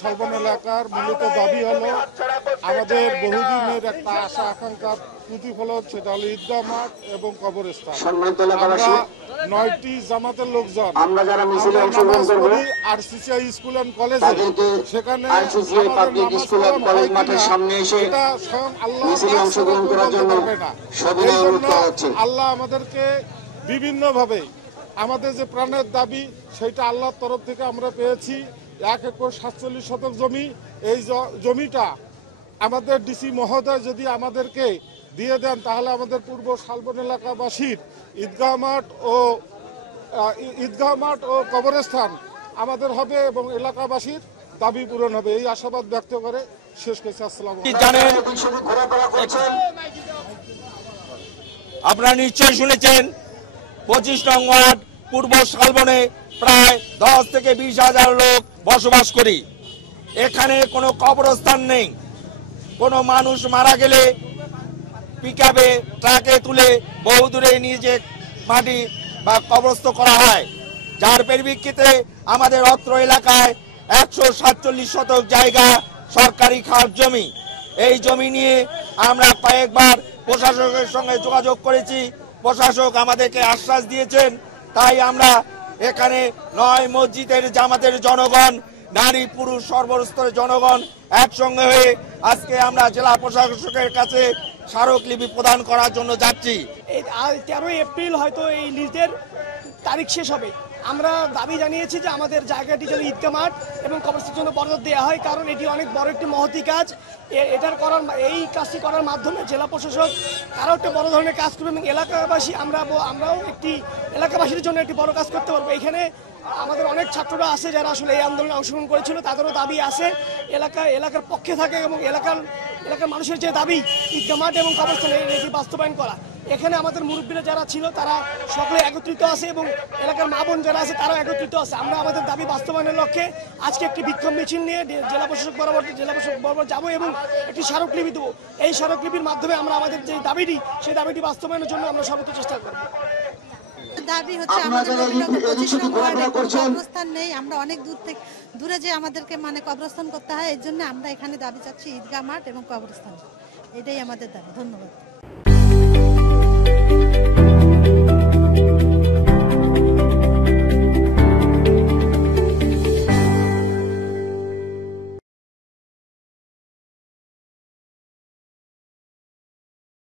শালবন এলাকার মূলত দাবি হলো আমাদের বহুদিনের একটা আশা আকাঙ্ক্ষার প্রতিফলন, সেটা হলো ঈদগাহ মাঠ এবং কবরস্থান। আমরা 9টি জামাতের লোকজন আমরা নামাজ পড়ি আরসিসিআই স্কুল অ্যান্ড কলেজে, সেখানে এটা স্বয়ং আল্লাহ পারবে না। এই জন্য আল্লাহ আমাদেরকে বিভিন্নভাবে আমাদের যে প্রাণের দাবি সেটা আল্লাহর তরফ থেকে আমরা পেয়েছি 1 একর 47 শতক জমি। এই জমিটা আমাদের ডিসি মহোদয় যদি আমাদেরকে দিয়ে দেন তাহলে আমাদের পূর্ব শালবন এলাকাবাসীর ঈদগাহ মাঠ ও কবরস্থান আমাদের হবে এবং এলাকাবাসীর দাবি পূরণ হবে, এই আশাবাদ ব্যক্ত করে শেষ করছি। আসসালামু আলাইকুম। আপনারা নিশ্চয়ই শুনেছেন 25 নং ওয়ার্ড পূর্ব শালবনে প্রায় 10 থেকে 20 হাজার লোক বসবাস করি। এখানে কোনো কবরস্থান নেই। কোনো মানুষ মারা গেলে পিকআপে ট্রাকে তুলে বহুদূরে নিয়ে যে মাটি বা কবরস্থ করা হয়, যার পরিপ্রেক্ষিতে আমাদের অত্র এলাকায় 147 শতক জায়গা সরকারি খাস জমি। এই জমি নিয়ে আমরা কয়েকবার প্রশাসকের সঙ্গে যোগাযোগ করেছি। প্রশাসক আমাদেরকে আশ্বাস দিয়েছেন। তাই আমরা এখানে 9 মসজিদের জামাতের জনগণ, নারী পুরুষ সর্বস্তরের জনগণ একসঙ্গে হয়ে আজকে আমরা জেলা প্রশাসকের কাছে স্মারকলিপি প্রদান করার জন্য যাচ্ছি। 13 এপ্রিল হয়তো এই লিজের তারিখ শেষ হবে। আমরা দাবি জানিয়েছি যে আমাদের জায়গাটি যেন ঈদগাহ মাঠ এবং কবরস্থানের জন্য বরাদ্দ দেওয়া হয়, কারণ এটি অনেক বড় একটি মহতি কাজ। এই কাজটি করার মাধ্যমে জেলা প্রশাসক আরও একটা বড় ধরনের কাজ করবে এবং এলাকাবাসী আমরাও একটি এলাকাবাসীর জন্য একটি বড় কাজ করতে পারবো। এখানে আমাদের অনেক ছাত্ররা আছে যারা আসলে এই আন্দোলনে অংশগ্রহণ করেছিল, তাদেরও দাবি আছে এলাকার পক্ষে থাকে এবং এলাকার মানুষের যে দাবি ঈদগাহ মাঠ এবং কবরস্থান এটি বাস্তবায়ন করা। এখানে আমাদের মুরব্বীরা যারা ছিল তারা সকলে একত্রিত আছে এবং এলাকার মা বোন যারা আছে তারাও একত্রিত আছে। আমরা আমাদের দাবি বাস্তবায়নের লক্ষ্যে আজকে একটি বিক্ষোভ মিছিল নিয়ে জেলা প্রশাসক বরাবর যাবো এবং একটি স্মারকলিপি দেবো। এই স্মারকলিপির মাধ্যমে আমরা আমাদের যে দাবিটি সেই দাবিটি বাস্তবায়নের জন্য আমরা সর্বোচ্চ চেষ্টা করবো। দাবি হচ্ছে আমাদের 25 নং ওয়ার্ডে কবরস্থান নেই। আমরা অনেক দূরে যে আমাদেরকে কবরস্থান করতে হয়, এর জন্য আমরা এখানে দাবি চাচ্ছি ঈদগাহ মাঠ এবং কবরস্থান। এটাই আমাদের দাবি। ধন্যবাদ।